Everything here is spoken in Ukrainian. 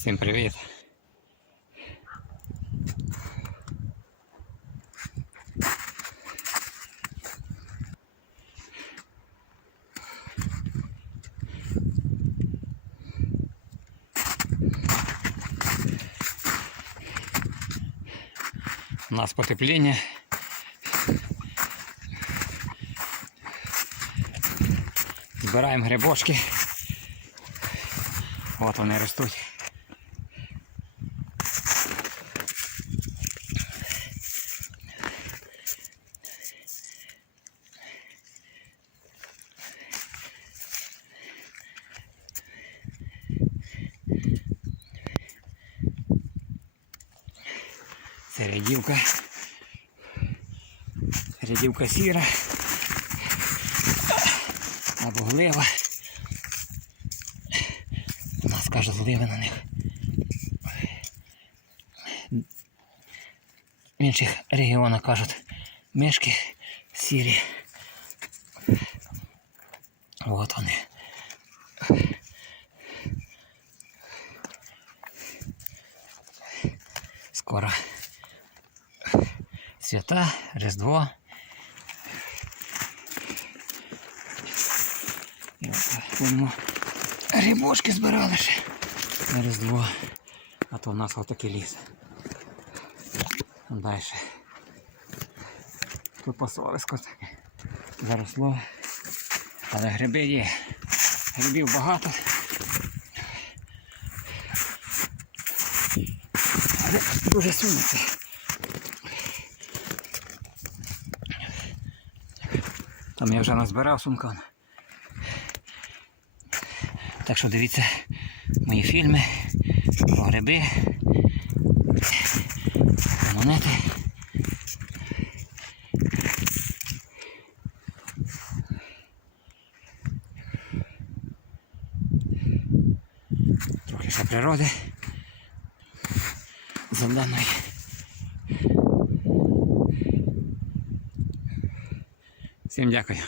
Всім привіт. У нас потепління. Збираємо грибочки. От вони ростуть. Це рядівка. Рядівка сіра. Або глива. У нас каже зливи на них. В інших регіонах кажуть мишки сірі. От вони. Скоро свята, Різдво. І збирали ще на Різдво. А то в нас отакий ліс. Далі. Тут посолисько таке. Заросло. Але гриби є. Грибів багато. Але дуже сунеться. Там я вже назбирав сумкан. Так що дивіться мої фільми про гриби, монети. Трохи ще природи. Зеленої. Всім дякую.